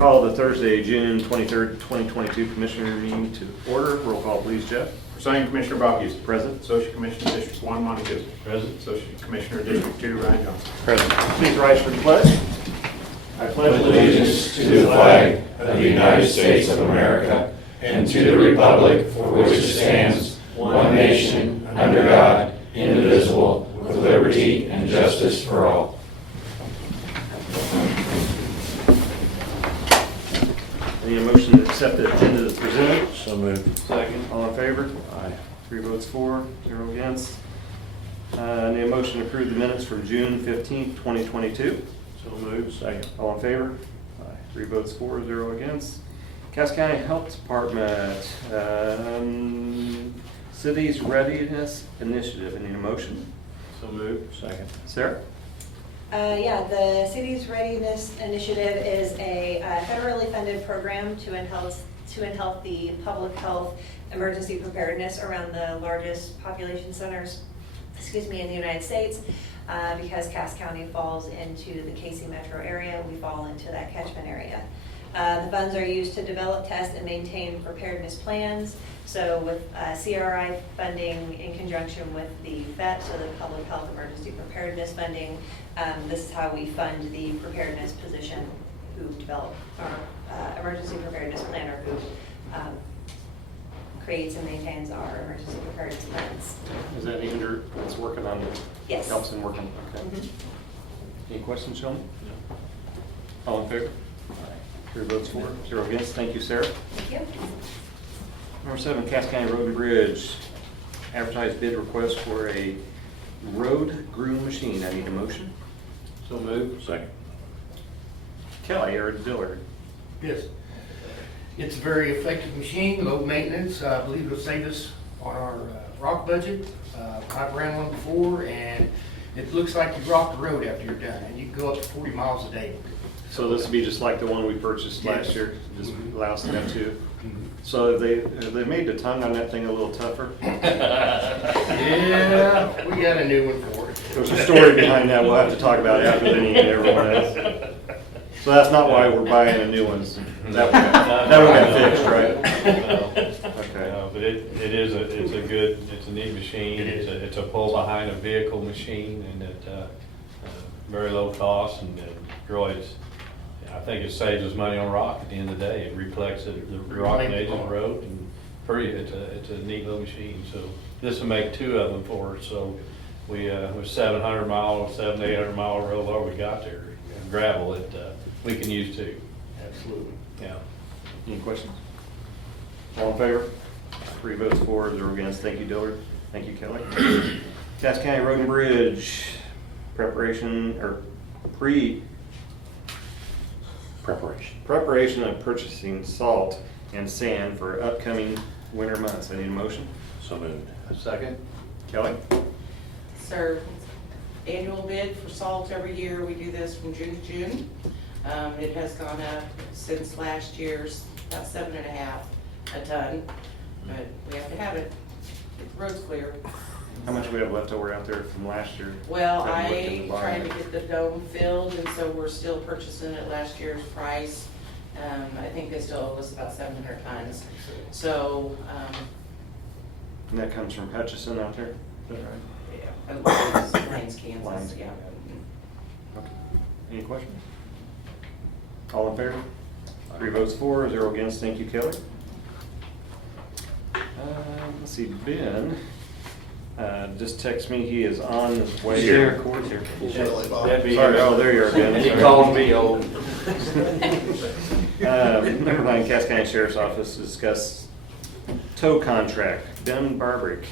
Call the Thursday, June 23rd, 2022 Commissioner meeting to order. Roll call, please, Jeff. Presiding Commissioner Bob Houston. Present. Associate Commissioner District 1, Monty Guzman. Present. Associate Commissioner District 2, Ryan Johnson. Present. Please rise for the pledge. I pledge allegiance to the flag of the United States of America and to the republic for which it stands, one nation, under God, indivisible, with liberty and justice for all. Any motion to accept the agenda as presented? So moved. Second. All in favor? Aye. 3 votes for, 0 against. Need a motion to approve the minutes from June 15th, 2022. So moved. Second. All in favor? 3 votes for, 0 against. Cass County Health Department, City's Readiness Initiative. I need a motion. So moved. Second. Sarah? Yeah, the City's Readiness Initiative is a federally funded program to enhance the public health emergency preparedness around the largest population centers, in the United States. Because Cass County falls into the Casey metro area, we fall into that catchment area. The funds are used to develop, test, and maintain preparedness plans. So with CRI funding in conjunction with the FET, so the Public Health Emergency Preparedness funding, this is how we fund the preparedness position who develop our emergency preparedness planner who creates and maintains our emergency preparedness plans. Is that Andrew that's working on it? Yes. Helps him working, okay. Any questions, Sheldon? No. All in favor? 3 votes for, 0 against. Thank you, Sarah. Thank you. Number 7, Cass County Road and Bridge. Advertised bid request for a road groom machine. I need a motion. So moved. Second. Kelly or Dillard? Yes. It's a very effective machine, low maintenance. I believe it'll save us on our rock budget. I've ran one before and it looks like you rock the road after you're done and you can go up to 40 miles a day. So this would be just like the one we purchased last year, just allows them to. Mhm. So have they made the tongue on that thing a little tougher? Yeah, we got a new one for it. There's a story behind that we'll have to talk about after the meeting, everyone else. So that's not why we're buying a new one. That one got fixed, right? Okay. But it's a neat machine. It's a pull behind a vehicle machine, and very low cost, and really I think it saves us money on rock at the end of the day. It reflects the rock and edge of the road, and it's a neat little machine. So this will make 2 of them for us. So we with 700 mile, 800 mile road load we got there, gravel it we can use too. Absolutely. Yeah. Any questions? All in favor? 3 votes for, 0 against. Thank you, Dillard. Thank you, Kelly. Cass County Road and Bridge, preparation of purchasing salt and sand for upcoming winter months. I need a motion. So moved. Second. Kelly? Sir, annual bid for salt every year. We do this from June to June. It has gone up since last year's about 7.5 a ton, but we have to have it. The road's clear. How much do we have left over out there from last year? Well, Haven't looked in I the tried to barn. get the dome filled, and so we're still purchasing at last year's price. I think they still owe us about 700 tons. So, And that comes from Hutchison out there? Is that right? yeah, Lanes, Kansas, Lanes, yeah. Okay. Any questions? All in favor? 3 votes for, 0 against. Thank you, Kelly. Let's see, Ben just texted me he is on his way. Here. Sorry, oh, there you are, Ben. He called me old. Number 9, Cass County Sheriff's Office to discuss tow contract. Ben Barbrick.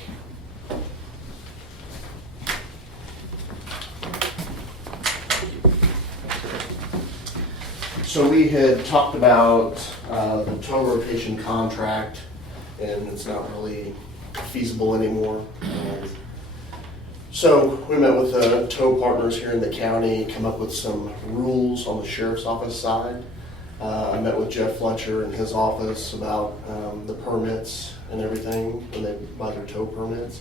So we had talked about the tow rotation contract, and it's not really feasible anymore. So we met with the tow partners here in the county, come up with some rules on the sheriff's office side. I met with Jeff Fletcher in his office about the permits and everything when they buy their tow permits.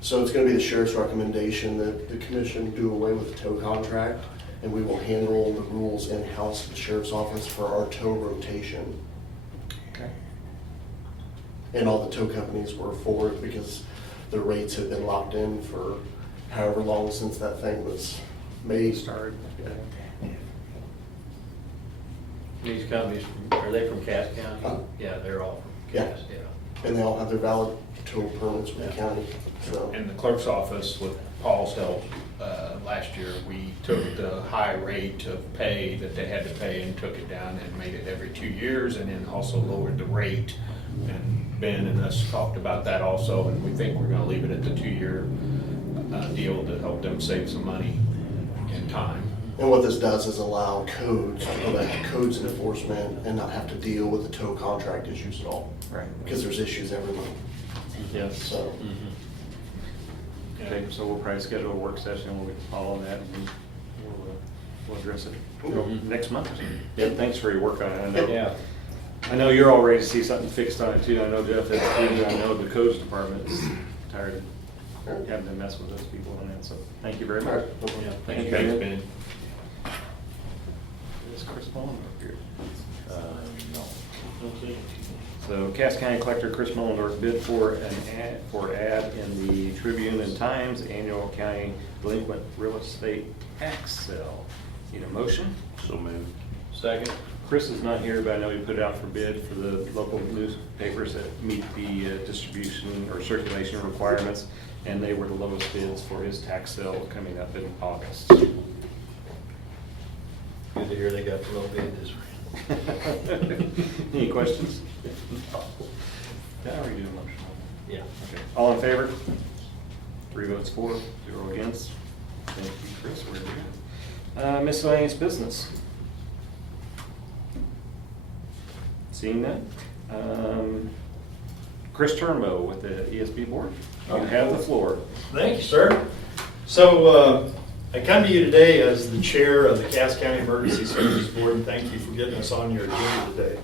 So it's going to be the sheriff's recommendation that the commission do away with the tow contract and we will handle the rules in-house at the sheriff's office for our tow rotation. Okay. And all the tow companies were for it because the rates have been locked in for however long since that thing was made. Started. These companies, are they from Cass Huh? County? Yeah, they're all from Yeah. Cass, yeah. And they all have their valid tow permits with the county, so. In the clerk's office, with Paul's help, last year, we took the high rate of pay that they had to pay and took it down and made it every 2 years, and then also lowered the rate. And Ben and us talked about that also, and we think we're gonna leave it at the 2-year deal to help them save some money and time. And what this does is allow codes to go back to codes enforcement and not have to deal with the tow contract issues at all. Right. Because there's issues every month, Yes. so. Okay, so we'll probably schedule a work session and we'll follow that and we'll address it next month. Yeah, thanks for your work on it. Yeah. I know you're all ready to see something fixed on it too. I know Jeff has too. I know the codes department is tired of having to mess with those people on that, so thank you very much. Yeah, Thank you, thanks, Ben. Ben. This correspondent up here. No. Okay. So Cass County Collector Chris Mullendorf bid for an ad in the Tribune and Times annual county delinquent real estate tax sale. Need a motion? So moved. Second? Chris is not here, but I know he put it out for bid for the local newspapers that meet the distribution or circulation requirements, and they were the lowest bids for his tax sale coming up in August. Good to hear they got the low bid this week. Any questions? Yeah, are you doing motion? Yeah. Okay. All in favor? 3 votes for, 0 against. Thank you, Chris. We're good. Miscellaneous business. Seeing that? Chris Turnbow with the ESB board. You have the floor. Thank you, sir. So I come to you today as the chair of the Cass County Emergency Services Board, and thank you for getting us on your agenda today.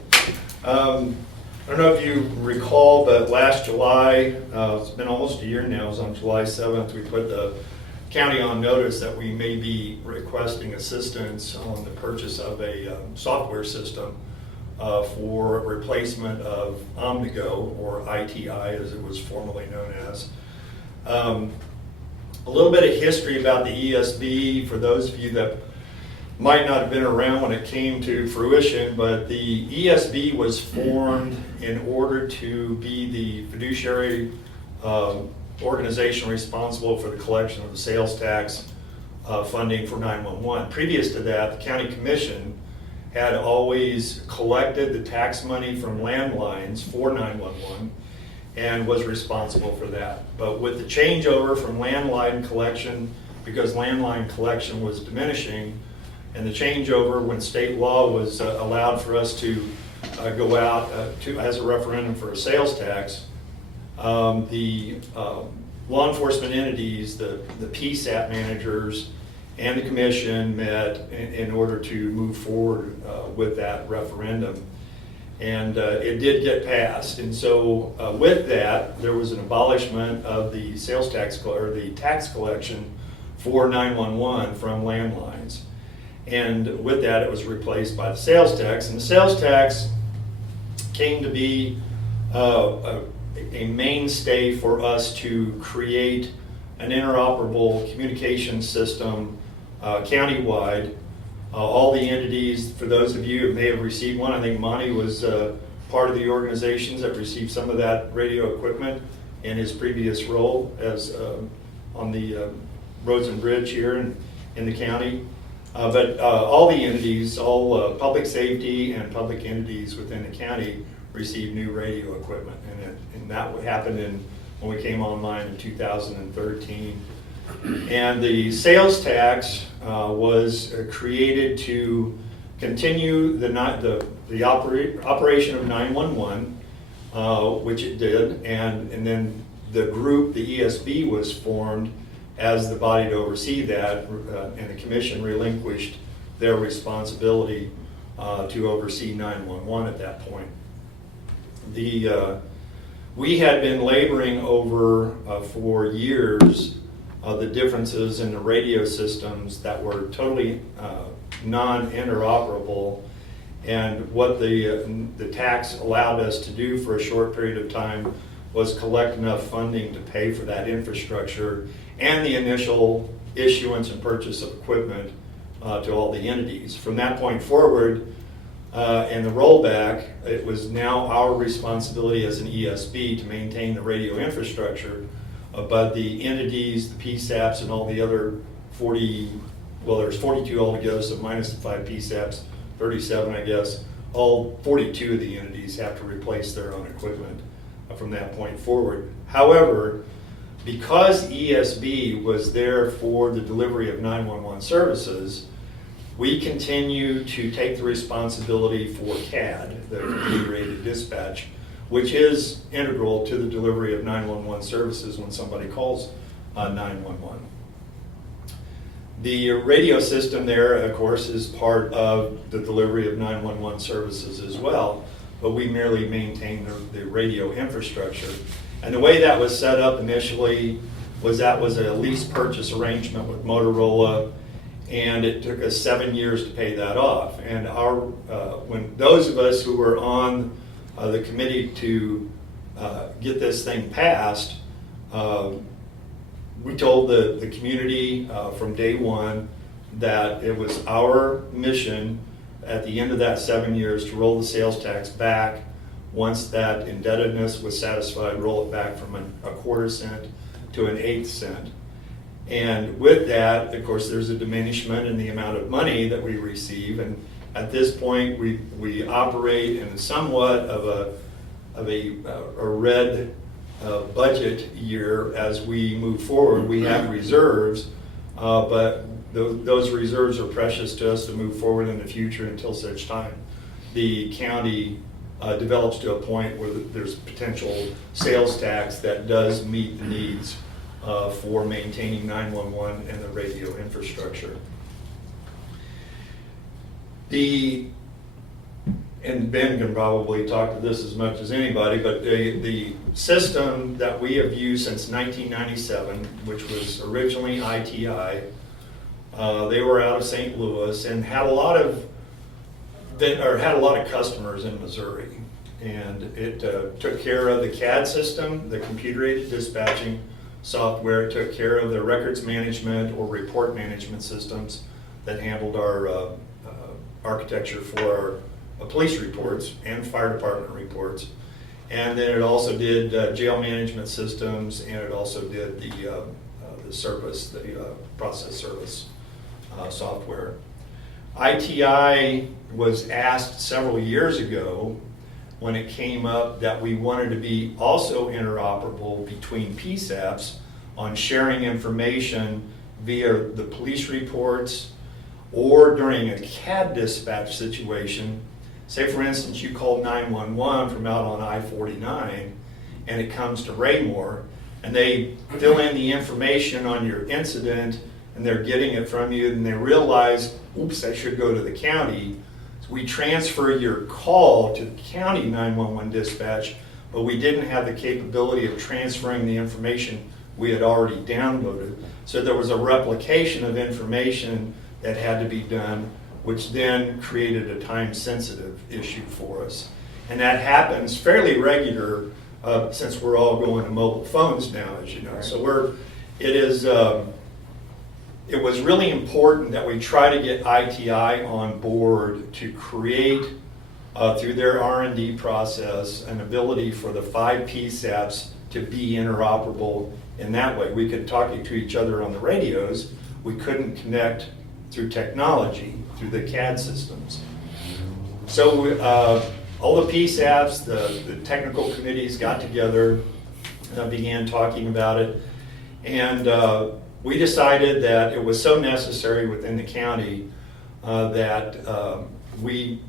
I don't know if you recall, but last July, it's been almost a year now, it was on July 7th, we put the county on notice that we may be requesting assistance on the purchase of a software system for replacement of Omnigo, or ITI as it was formerly known as. A little bit of history about the ESB for those of you that might not have been around when it came to fruition, but the ESB was formed in order to be the fiduciary organization responsible for the collection of the sales tax funding for 911. Previous to that, the county commission had always collected the tax money from landlines for 911 and was responsible for that. But with the changeover from landline collection, because landline collection was diminishing, and the changeover when state law was allowed for us to go out as a referendum for a sales tax, the law enforcement entities, the PSAP managers, and the commission met in order to move forward with that referendum. And it did get passed. And so with that, there was an abolishment of the sales tax, or the tax collection for 911 from landlines. And with that, it was replaced by the sales tax. And the sales tax came to be a mainstay for us to create an interoperable communication system countywide. All the entities, for those of you who may have received one, I think Monty was part of the organizations that received some of that radio equipment in his previous role as on the roads and bridge here in the county. But all the entities, all public safety and public entities within the county received new radio equipment. And that happened when we came online in 2013. And the sales tax was created to continue the operation of 911, which it did, and then the group, the ESB, was formed as the body to oversee that, and the commission relinquished their responsibility to oversee 911 at that point. We had been laboring over for years the differences in the radio systems that were totally non-interoperable, and what the tax allowed us to do for a short period of time was collect enough funding to pay for that infrastructure and the initial issuance and purchase of equipment to all the entities. From that point forward, and the rollback, it was now our responsibility as an ESB to maintain the radio infrastructure, but the entities, the PSAPs, and all the other 40, well, there's 42 altogether, so minus the 5 PSAPs, 37, I guess, all 42 of the entities have to replace their own equipment from that point forward. However, because ESB was there for the delivery of 911 services, we continue to take the responsibility for CAD, the computer aided dispatch, which is integral to the delivery of 911 services when somebody calls 911. The radio system there, of course, is part of the delivery of 911 services as well, but we merely maintain the radio infrastructure. And the way that was set up initially was that was a lease purchase arrangement with Motorola, and it took us 7 years to pay that off. And when those of us who were on the committee to get this thing passed, we told the community from day one that it was our mission at the end of that 7 years to roll the sales tax back. Once that indebtedness was satisfied, roll it back from a quarter cent to an eighth cent. And with that, of course, there's a diminishment in the amount of money that we receive. And at this point, we operate in somewhat of a red budget year as we move forward. We have reserves, but those reserves are precious to us to move forward in the future until such time the county develops to a point where there's potential sales tax that does meet the needs for maintaining 911 and the radio infrastructure. And Ben can probably talk to this as much as anybody, but the system that we have used since 1997, which was originally ITI, they were out of St. Louis and had a lot of customers in Missouri, and it took care of the CAD system, the computer-aided dispatching software. It took care of the records management or report management systems that handled our architecture for our police reports and fire department reports. And then it also did jail management systems, and it also did the service, the process service software. ITI was asked several years ago when it came up that we wanted to be also interoperable between PSAPs on sharing information via the police reports or during a CAD dispatch situation. Say, for instance, you called 911 from out on I-49 and it comes to Raymore, and they fill in the information on your incident and they're getting it from you, and they realize, oops, I should go to the county. So we transfer your call to the county 911 dispatch, but we didn't have the capability of transferring the information we had already downloaded. So there was a replication of information that had to be done, which then created a time-sensitive issue for us. And that happens fairly regular since we're all going to mobile phones now, as you know. So it was really important that we try to get ITI on board to create, through their R&D process, an ability for the 5 PSAPs to be interoperable in that way. We could talk to each other on the radios. We couldn't connect through technology, through the CAD systems. So all the PSAPs, the technical committees got together, began talking about it, and we decided that it was so necessary within the county that we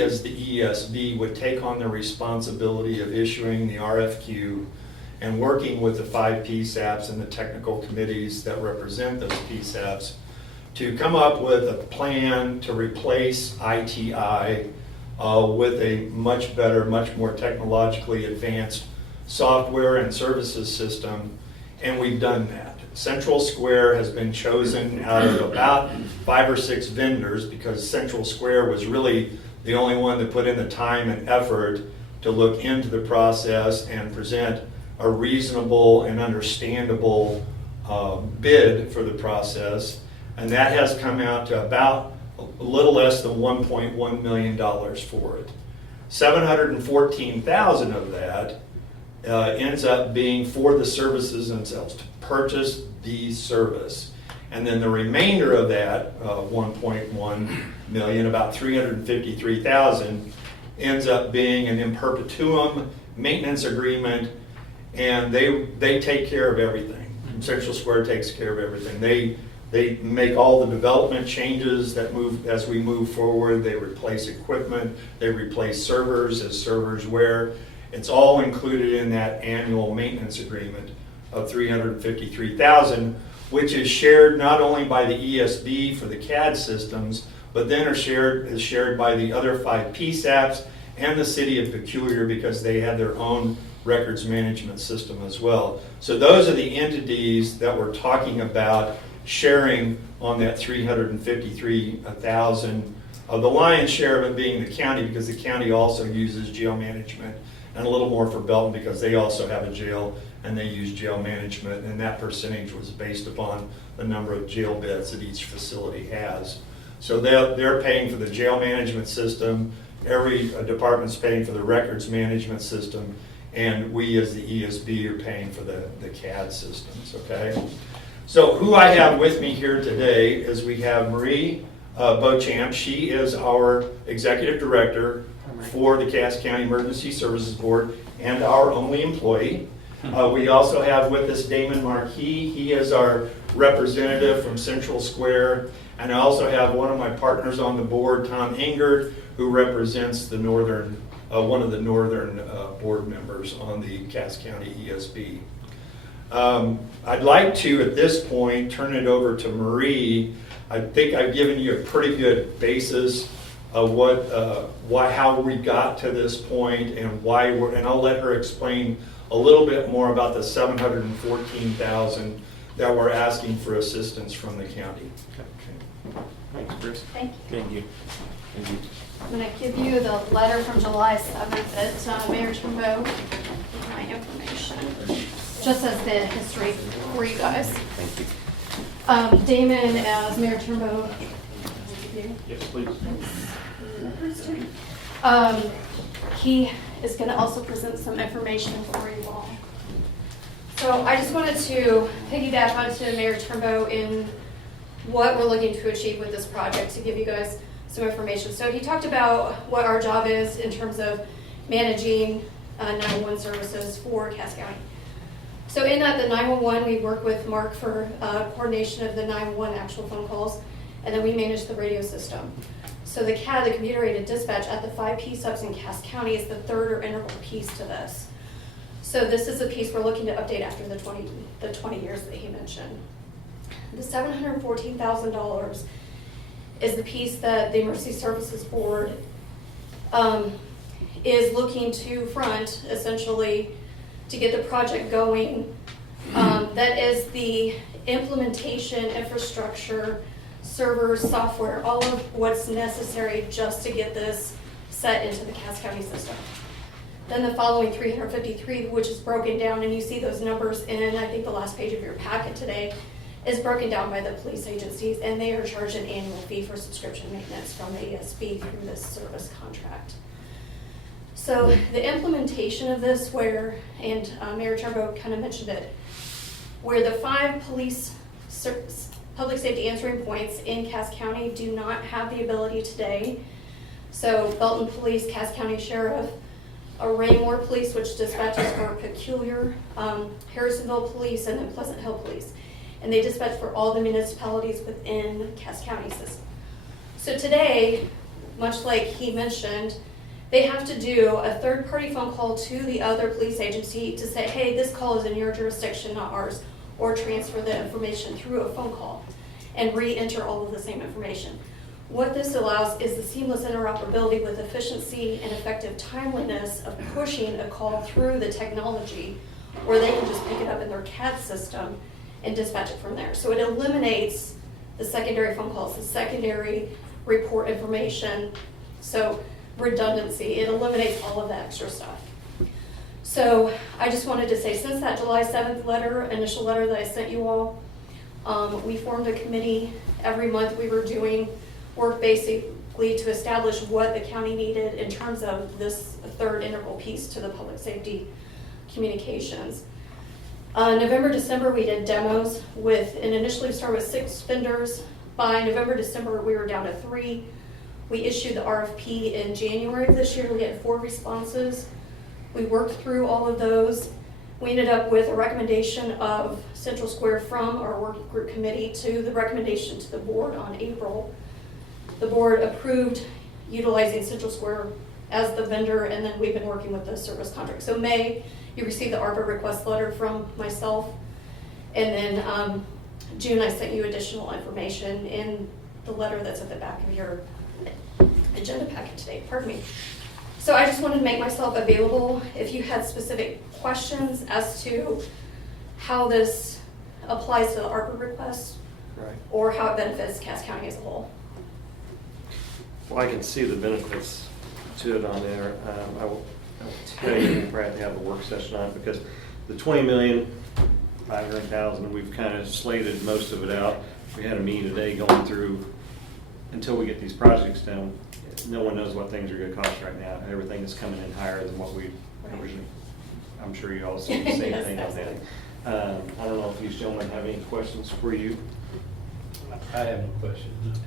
as the ESB would take on the responsibility of issuing the RFQ and working with the 5 PSAPs and the technical committees that represent those PSAPs to come up with a plan to replace ITI with a much better, much more technologically advanced software and services system, and we've done that. Central Square has been chosen out of about 5 or 6 vendors, because Central Square was really the only one that put in the time and effort to look into the process and present a reasonable and understandable bid for the process. And that has come out to about a little less than $1.1 million for it. $714,000 of that ends up being for the services themselves, to purchase the service. And then the remainder of that, 1.1 million, about 353,000, ends up being an in perpetuum maintenance agreement, and they take care of everything. Central Square takes care of everything. They make all the development changes that move as we move forward. They replace equipment. They replace servers as servers wear. It's all included in that annual maintenance agreement of $353,000, which is shared not only by the ESB for the CAD systems, but then is shared by the other 5 PSAPs and the City of Peculiar, because they have their own records management system as well. So those are the entities that we're talking about sharing on that $353,000. The lion's share of it being the county, because the county also uses jail management, and a little more for Belton because they also have a jail and they use jail management, and that percentage was based upon the number of jail beds that each facility has. So they're paying for the jail management system, every department's paying for the records management system, and we as the ESB are paying for the CAD systems, okay? So who I have with me here today is we have Marie Beauchamp. She is our executive director for the Cass County Emergency Services Board and our only employee. We also have with us Damon Marquis. He is our representative from Central Square. And I also have one of my partners on the board, Tom Engert, who represents the northern, one of the northern board members on the Cass County ESB. I'd like to, at this point, turn it over to Marie. I think I've given you a pretty good basis of how we got to this point and why and I'll let her explain a little bit more about the $714,000 that we're asking for assistance from the county. Okay. Thanks, Bruce. Thank you. Thank you. Thank you. I'm going to give you the letter from July 7th that Mayor Trimbo gave my information, just as the history for you guys. Thank you. Damon, as Mayor Trimbo, Yes, please. he is going to also present some information for you all. So I just wanted to piggyback onto Mayor Trimbo in what we're looking to achieve with this project, to give you guys some information. So he talked about what our job is in terms of managing 911 services for Cass County. So in that, the 911, we work with Mark for coordination of the 911 actual phone calls, and then we manage the radio system. So the CAD, the computer-aided dispatch at the 5 PSUBs in Cass County, is the third or integral piece to this. So this is the piece we're looking to update after the 20 years that he mentioned. The $714,000 is the piece that the Emergency Services Board is looking to front, essentially, to get the project going. That is the implementation, infrastructure, servers, software, all of what's necessary just to get this set into the Cass County system. Then the following 353, which is broken down, and you see those numbers in, I think, the last page of your packet today, is broken down by the police agencies, and they are charged an annual fee for subscription maintenance from the ESB through this service contract. So the implementation of this, where, and Mayor Trimbo kind of mentioned it, where the 5 police public safety answering points in Cass County do not have the ability today. So Belton Police, Cass County Sheriff, Raymore Police, which dispatches for Peculiar, Harrisonville Police, and then Pleasant Hill Police. And they dispatch for all the municipalities within Cass County system. So today, much like he mentioned, they have to do a third-party phone call to the other police agency to say, hey, this call is in your jurisdiction, not ours, or transfer the information through a phone call and re-enter all of the same information. What this allows is the seamless interoperability with efficiency and effective timeliness of pushing a call through the technology, where they can just pick it up in their CAD system and dispatch it from there. So it eliminates the secondary phone calls, the secondary report information. So redundancy, it eliminates all of that extra stuff. So I just wanted to say, since that July 7th letter, initial letter that I sent you all, we formed a committee. Every month we were doing work basically to establish what the county needed in terms of this third integral piece to the public safety communications. November, December, we did demos with, and initially we started with 6 vendors. By November, December, we were down to 3. We issued the RFP in January of this year. We had 4 responses. We worked through all of those. We ended up with a recommendation of Central Square from our work group committee to the recommendation to the board on April. The board approved utilizing Central Square as the vendor, and then we've been working with the service contract. So May, you received the ARPA request letter from myself, and then June, I sent you additional information in the letter that's at the back of your agenda packet today, pardon me. So I just wanted to make myself available if you had specific questions as to how this applies to the ARPA request, Right. or how it benefits Cass County as a whole. Well, I can see the benefits to it on there. I will tell you, we'll probably have a work session on it, because the 20,500,000, we've kind of slated most of it out. We had a meeting today going through, until we get these projects done, no one knows what things are gonna cost right now. Everything is coming in higher than what we originally, I'm sure you all see the same Yes, thing on that. I don't know if these gentlemen have any questions for you. I have no questions.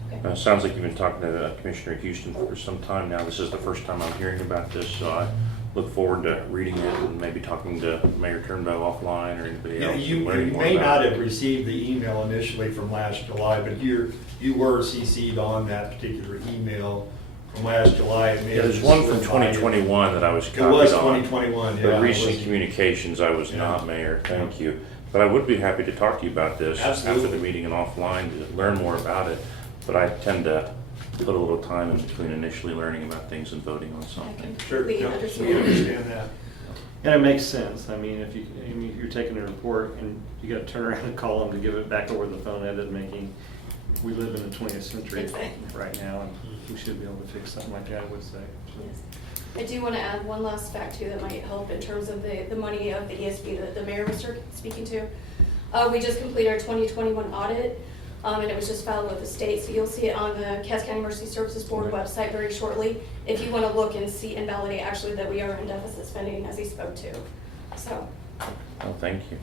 Sounds like you've been talking to Commissioner Houston for some time now. This is the first time I'm hearing about this, so I look forward to reading it and maybe talking to Mayor Turnbow offline or anybody Yeah, else. you and learning more may about not it. have received the email initially from last July, but you were CC'd on that particular email from last July. It may Yeah, have there's one from slipped by you. 2021 that I was It copied was on. 2021, yeah. But it recent was- communications, I was Yeah. not, Mayor, thank you. But I would be happy to talk to you about this after Absolutely. the meeting and offline to learn more about it. But I tend to put a little time in between initially learning about things and voting on I something. can Sure, completely yeah, understand. we understand that. And it makes sense. I mean, if you're taking a report and you gotta turn around and call them to give it back over the phone, that doesn't make any, we live in the 20th century Exactly. right now, and we should be able to fix something like that, I would say. Yes. I do want to add one last fact too that might help in terms of the money of the ESB that the mayor was speaking to. We just completed our 2021 audit, and it was just filed with the state, so you'll see it on the Cass County Emergency Services Board website very shortly, if you want to look and see and validate actually that we are in deficit spending as he spoke to. So, Oh, thank you.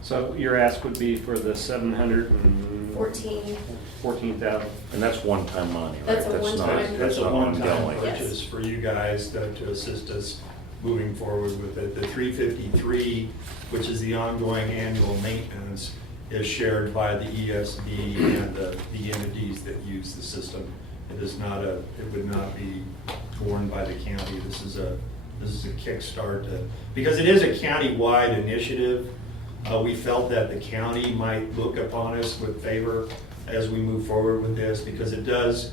So your ask would be for the 714,000. 14. And that's one-time money, right? That's a one-time. That's a not one-time ongoing. Yes. purchase for you guys to assist us moving forward with it. The 353, which is the ongoing annual maintenance, is shared by the ESB and the entities that use the system. It is not it would not be borne by the county. This is a kickstart because it is a county-wide initiative. We felt that the county might look upon us with favor as we move forward with this, because it does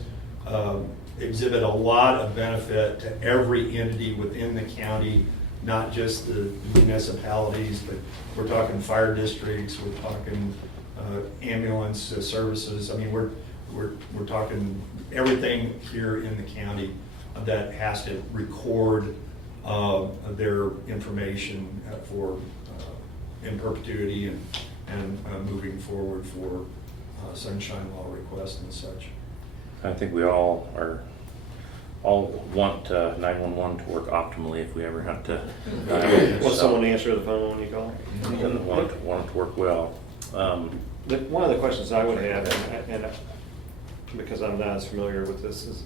exhibit a lot of benefit to every entity within the county, not just the municipalities, but we're talking fire districts, we're talking ambulance services. I mean, we're talking everything here in the county that has to record their information for in perpetuity and moving forward for sunshine law requests and such. I think we all want 911 to work optimally if we ever have to. Want someone to answer the phone when you call? And want it to work well. One of the questions I would have, and because I'm not as familiar with this, is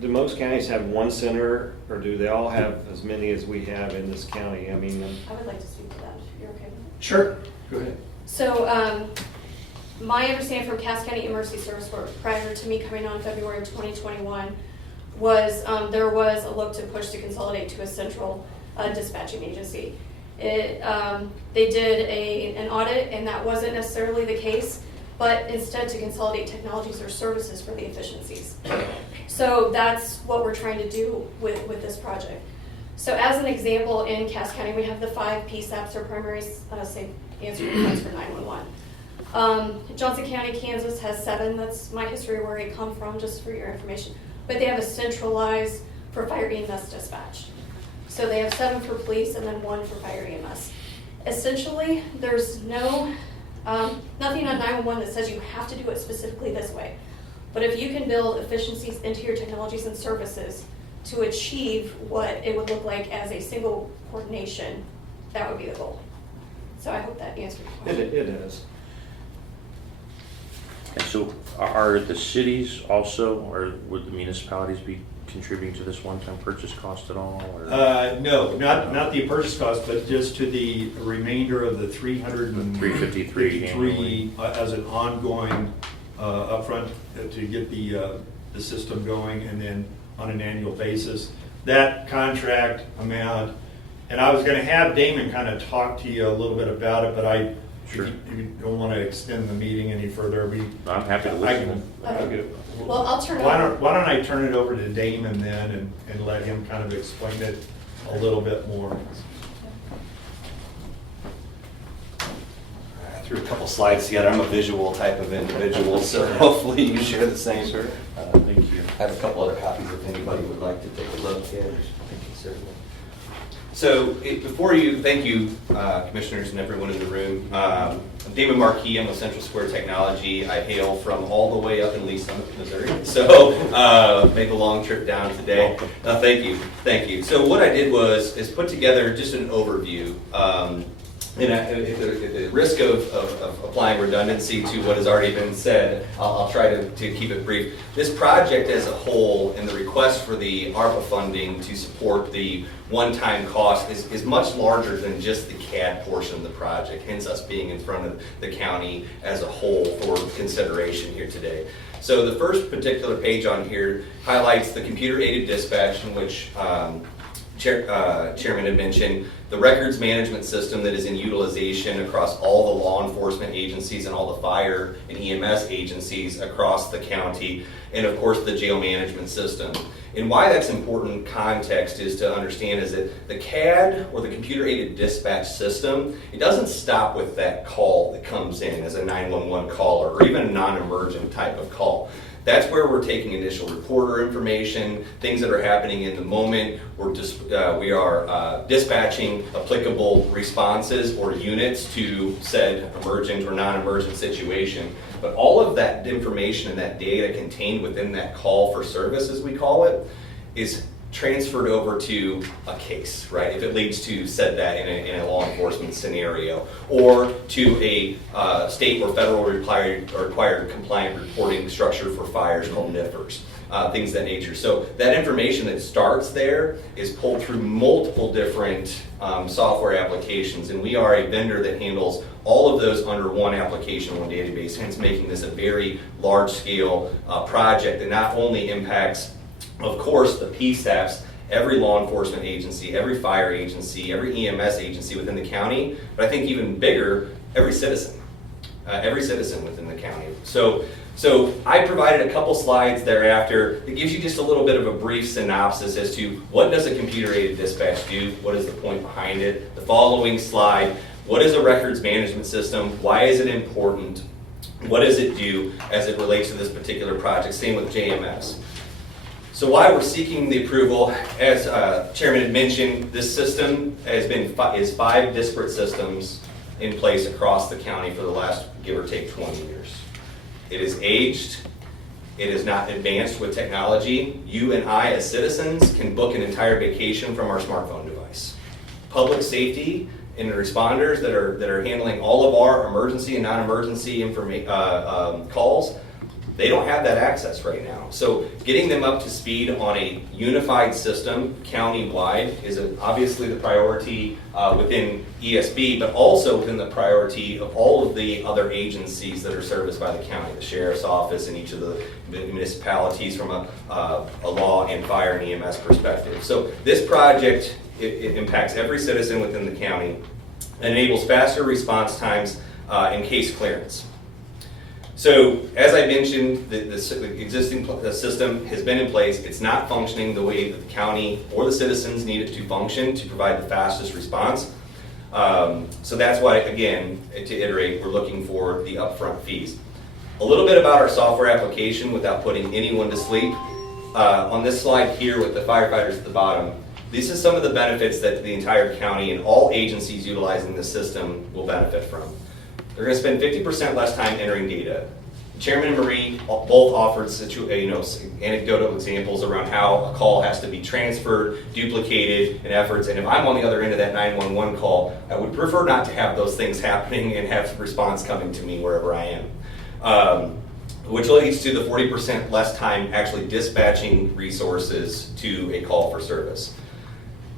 do most counties have one center, or do they all have as many as we have in this county? I mean, I would like to speak to that, if you're okay with it. Sure, go ahead. So, my understanding from Cass County Emergency Service Board prior to me coming on February of 2021 was there was a look to push to consolidate to a central dispatching agency. They did an audit, and that wasn't necessarily the case, but instead to consolidate technologies or services for the efficiencies. So that's what we're trying to do with this project. So as an example, in Cass County, we have the 5 PSAPs, or primary safe answering points for 911. Johnson County, Kansas has 7. That's my history where I come from, just for your information. But they have a centralized for fire EMS dispatch. So they have 7 for police and then 1 for fire EMS. Essentially, there's nothing on 911 that says you have to do it specifically this way. But if you can build efficiencies into your technologies and services to achieve what it would look like as a single coordination, that would be the goal. So I hope that answered your question. It is. And so are the cities also, or would the municipalities be contributing to this one-time purchase cost at all? Or? No, not the purchase cost, but just to the remainder of the 353 annually. As an ongoing upfront to get the system going, and then on an annual basis. That contract amount, and I was going to have Damon kind of talk to you a little bit about it, but Sure. if you don't want to extend the meeting any further, I'm happy to listen. Well, I'll turn it Why over. don't I turn it over to Damon then and let him kind of explain it a little bit more. I threw a couple slides together. I'm a visual type of individual, so hopefully you share the same. Sir, thank you. I have a couple other copies if anybody would like to take a look. Yeah, thank you, certainly. So thank you, commissioners and everyone in the room. I'm Damon Marquis. I'm with Central Square Technology. I hail from all the way up in Lee Summit, Missouri. So make a long trip down today. Thank you. So what I did is put together just an overview. And at the risk of applying redundancy to what has already been said, I'll try to keep it brief. This project as a whole and the request for the ARPA funding to support the one-time cost is much larger than just the CAD portion of the project, hence us being in front of the county as a whole for consideration here today. So the first particular page on here highlights the computer-aided dispatch, in which Chairman had mentioned, the records management system that is in utilization across all the law enforcement agencies and all the fire and EMS agencies across the county, and of course the jail management system. And why that's important context is to understand is that the CAD, or the computer-aided dispatch system, it doesn't stop with that call that comes in as a 911 call or even a non-emergent type of call. That's where we're taking initial reporter information, things that are happening in the moment. We are dispatching applicable responses or units to said emergent or non-emergent situation. But all of that information and that data contained within that call for service, as we call it, is transferred over to a case, right? If it leads to said that in a law enforcement scenario, or to a state or federal required compliant reporting structure for fires called NIFRs, things of that nature. So that information that starts there is pulled through multiple different software applications, and we are a vendor that handles all of those under one application, one database, hence making this a very large-scale project that not only impacts, of course, the PSAPs, every law enforcement agency, every fire agency, every EMS agency within the county, but I think even bigger, every citizen within the county. So I provided a couple slides thereafter that gives you just a little bit of a brief synopsis as to what does a computer-aided dispatch do, what is the point behind it. The following slide, what is a records management system, why is it important, what does it do as it relates to this particular project, same with JMS. So why we're seeking the approval, as Chairman had mentioned, this system is 5 disparate systems in place across the county for the last, give or take, 20 years. It is aged, it is not advanced with technology. You and I as citizens can book an entire vacation from our smartphone device. Public safety and the responders that are handling all of our emergency and non-emergency calls, they don't have that access right now. So getting them up to speed on a unified system county-wide is obviously the priority within ESB, but also within the priority of all of the other agencies that are serviced by the county, the sheriff's office and each of the municipalities from a law and fire and EMS perspective. So this project, it impacts every citizen within the county and enables faster response times and case clearance. So, as I mentioned, the existing system has been in place. It's not functioning the way that the county or the citizens need it to function to provide the fastest response. So that's why, again, to iterate, we're looking for the upfront fees. A little bit about our software application without putting anyone to sleep. On this slide here with the firefighters at the bottom, these are some of the benefits that the entire county and all agencies utilizing the system will benefit from. They're going to spend 50% less time entering data. Chairman and Marie both offered anecdotal examples around how a call has to be transferred, duplicated, and efforts. And if I'm on the other end of that 911 call, I would prefer not to have those things happening and have response coming to me wherever I am. Which leads to the 40% less time actually dispatching resources to a call for service.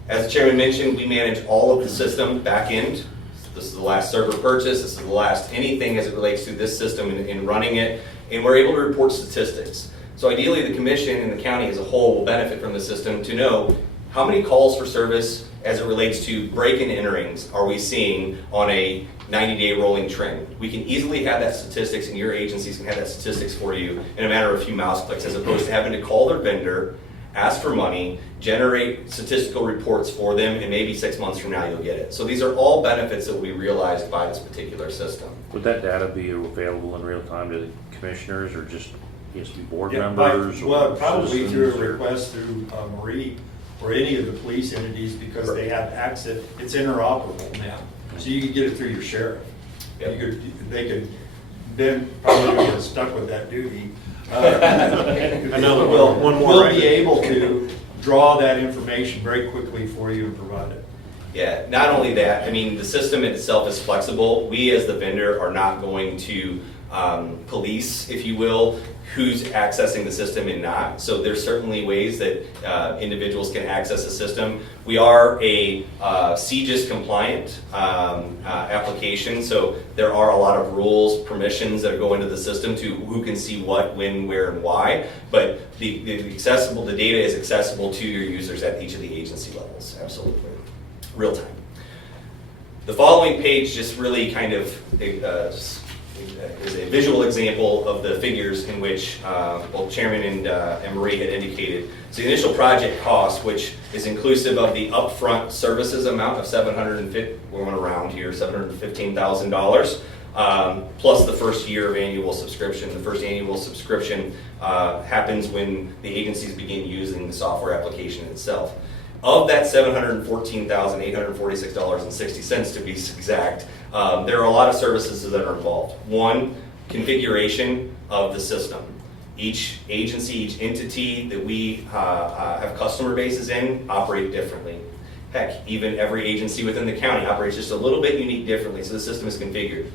As the chairman mentioned, we manage all of the system back end. This is the last server purchase, this is the last anything as it relates to this system in running it, and we're able to report statistics. So ideally the commission and the county as a whole will benefit from the system to know how many calls for service as it relates to break-in enterings are we seeing on a 90-day rolling trend. We can easily have that statistics, and your agencies can have that statistics for you in a matter of a few mouse clicks, as opposed to having to call their vendor, ask for money, generate statistical reports for them, and maybe 6 months from now you'll get it. So these are all benefits that will be realized by this particular system. Would that data be available in real time to the commissioners or just ESB board Yeah, members? well, or probably through a citizens, or- request through Marie or any of the police entities, because they have access, it's interoperable now. So you could get it through your sheriff. Yep. They could then probably get stuck with that duty. Another We'll one more We'll record. be able to draw that information very quickly for you and provide it. Yeah, not only that, I mean, the system itself is flexible. We as the vendor are not going to police, if you will, who's accessing the system and not. So there's certainly ways that individuals can access the system. We are a CGIS compliant application, so there are a lot of rules, permissions that go into the system to who can see what, when, where, and why. But the data is accessible to your users at each of the agency levels, absolutely, real time. The following page just really kind of is a visual example of the figures in which both Chairman and Marie had indicated. So the initial project cost, which is inclusive of the upfront services amount of $715,000, plus the first year of annual subscription. The first annual subscription happens when the agencies begin using the software application itself. Of that $714,846.60 to be exact, there are a lot of services that are involved. One, configuration of the system. Each agency, each entity that we have customer bases in operate differently. Heck, even every agency within the county operates just a little bit unique differently, so the system is configured.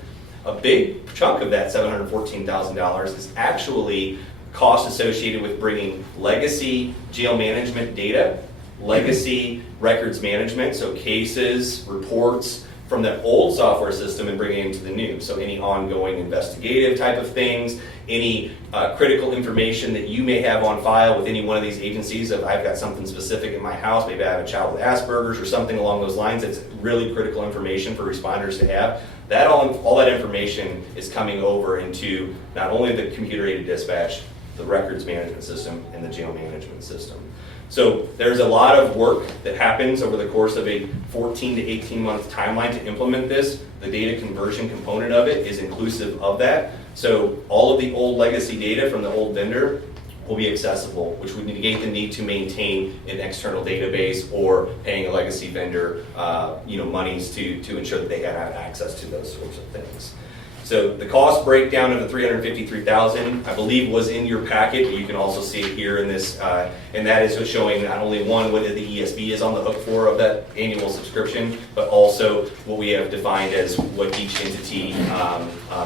A big chunk of that $714,000 is actually cost associated with bringing legacy jail management data, legacy records management, so cases, reports from that old software system and bringing it into the new. So any ongoing investigative type of things, any critical information that you may have on file with any one of these agencies. If I've got something specific in my house, maybe I have a child with Asperger's or something along those lines, it's really critical information for responders to have. That all that information is coming over into not only the computer-aided dispatch, the records management system, and the jail management system. So there's a lot of work that happens over the course of a 14 to 18 month timeline to implement this. The data conversion component of it is inclusive of that. So all of the old legacy data from the old vendor will be accessible, which would negate the need to maintain an external database or paying a legacy vendor monies to ensure that they have access to those sorts of things. So the cost breakdown of the $353,000, I believe, was in your packet, but you can also see it here in this, and that is showing not only what the ESB is on the hook for of that annual subscription, but also what we have defined as what each entity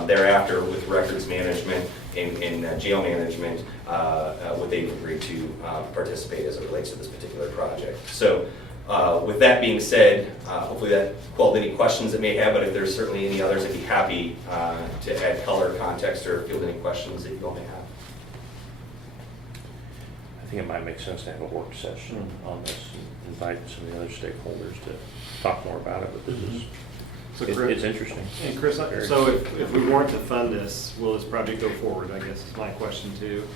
thereafter with records management and jail management, what they've agreed to participate as it relates to this particular project. So. With that being said, hopefully that quelled any questions that may have, but if there's certainly any others, I'd be happy to add color, context, or field any questions that you all may have. I think it might make sense to have a work session on this and invite some of the other stakeholders to talk more about it, but this is So It's interesting. And Chris, so if we weren't to fund this, will this project go forward, I guess is my question too.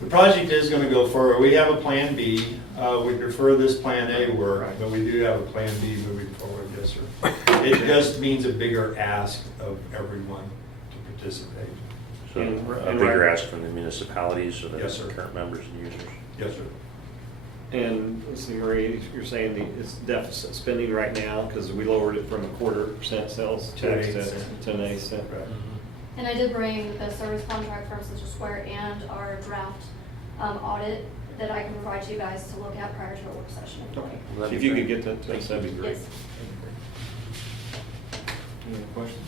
The project is going to go forward. We have a plan B. We prefer this plan A work, but we do have a plan B moving forward, yes, sir. It just means a bigger ask of everyone to participate. So And- a and bigger right- ask from the municipalities or the Yes, sir. current members and users. Yes, sir. And let's see, Marie, you're saying it's deficit spending right now because we lowered it from 0.25% sales To an tax 8 cent. to an 8 cent. Right. And I did bring the service contract from Central Square and our draft audit that I can provide to you guys to look at prior to a work session. if you'd like. That'd If be you great. could get that to us, that'd be great. Yes. Any other questions?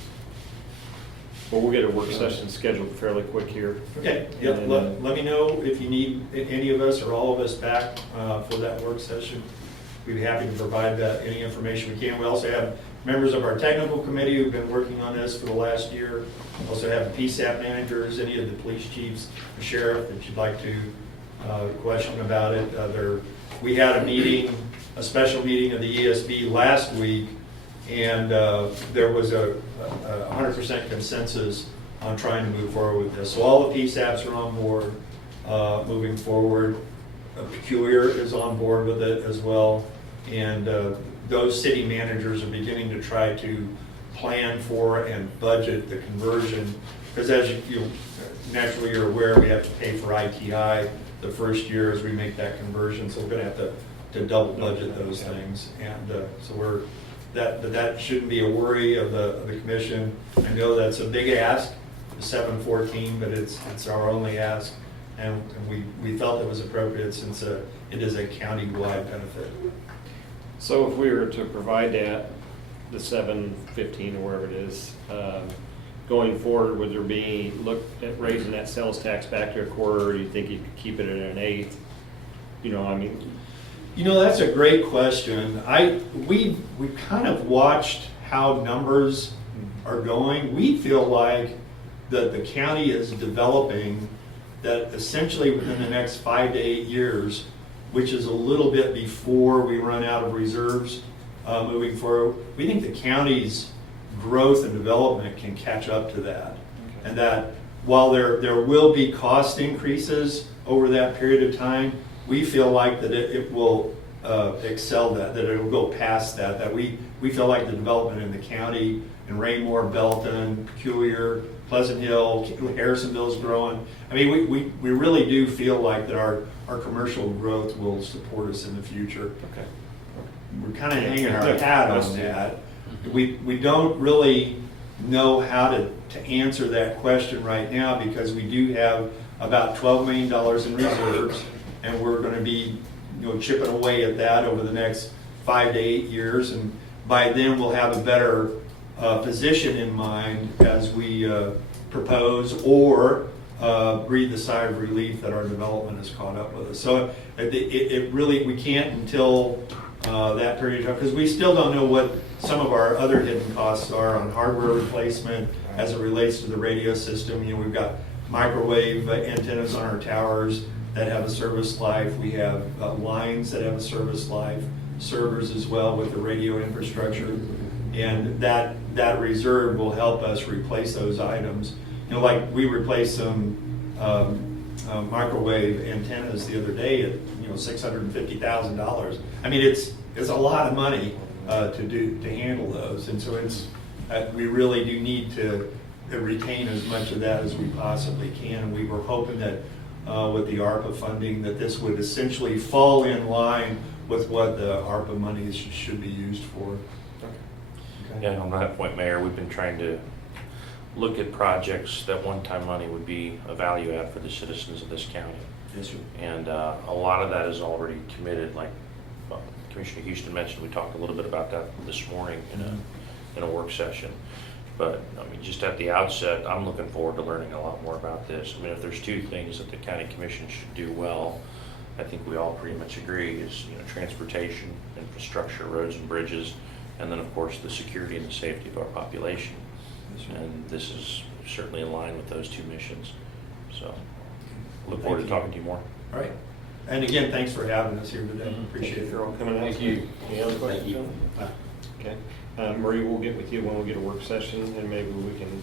Well, we'll get a work session scheduled fairly quick here. Okay, yep, let me know if you need any of us or all of us back for that work session. We'd be happy to provide any information we can. We also have members of our technical committee who've been working on this for the last year. Also have PSAP managers, any of the police chiefs, the sheriff, that you'd like to question about it. We had a meeting, a special meeting of the ESB last week, and there was a 100% consensus on trying to move forward with this. So all the PSAPs are on board moving forward. Peculiar is on board with it as well. And those city managers are beginning to try to plan for and budget the conversion. Because as you naturally you're aware, we have to pay for ITI the first year as we make that conversion. So we're going to have to double budget those things. And so that shouldn't be a worry of the commission. I know that's a big ask, the 714, but it's our only ask. And we felt it was appropriate since it is a county-wide benefit. So if we were to provide that, the 715 or wherever it is, going forward, would there be, look at raising that sales tax back to a quarter, or do you think you could keep it at an eighth? You know, I mean. You know, that's a great question. We kind of watched how numbers are going. We feel like that the county is developing that essentially within the next 5 to 8 years, which is a little bit before we run out of reserves moving forward, we think the county's growth and development can catch up to that. And that while there will be cost increases over that period of time, we feel like that it will excel that it will go past that we feel like the development in the county, in Raymore, Belton, Peculiar, Pleasant Hill, Harrisonville's growing. I mean, we really do feel like that our commercial growth will support us in the future. Okay. We're kind of hanging our hat on that. We don't really know how to answer that question right now because we do have about $12 million in reserves, and we're going to be chipping away at that over the next 5 to 8 years, and by then we'll have a better position in mind as we propose or breathe the sigh of relief that our development has caught up with us. So it really, we can't until that period of time, because we still don't know what some of our other hidden costs are on hardware replacement as it relates to the radio system. We've got microwave antennas on our towers that have a service life. We have lines that have a service life, servers as well with the radio infrastructure. And that reserve will help us replace those items. Like we replaced some microwave antennas the other day at $650,000. I mean, it's a lot of money to handle those, and so we really do need to retain as much of that as we possibly can. We were hoping that with the ARPA funding that this would essentially fall in line with what the ARPA monies should be used for. Okay. Yeah, on that point, Mayor, we've been trying to look at projects that one-time money would be a value add for the citizens of this county. Yes, sir. And a lot of that is already committed, like Commissioner Houston mentioned. We talked a little bit about that this morning in a work session. But I mean, just at the outset, I'm looking forward to learning a lot more about this. I mean, if there's two things that the county commission should do well, I think we all pretty much agree is transportation, infrastructure, roads and bridges, and then of course the security and the safety of our population. And this is certainly in line with those two missions. So look forward to talking to you more. All right. And again, thanks for having us here today. Appreciate it. You're all coming out. Thank you. Any other questions? Thank you. John? Okay. Marie, we'll get with you when we get a work session, and maybe we can,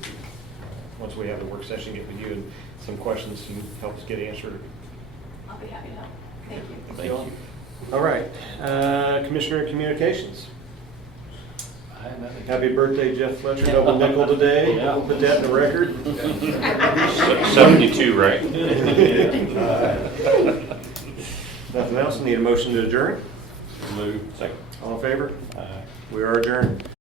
once we have the work session, get with you and some questions to help us get answered. I'll be happy to help. Thank you. Thank you. All right, Commissioner Communications. I have nothing. Happy birthday, Jeff Fletcher, double nickel today. Yeah. We'll put that in the record. 72, right? Nothing else, need a motion to adjourn? Move. Second. All in favor? We are adjourned.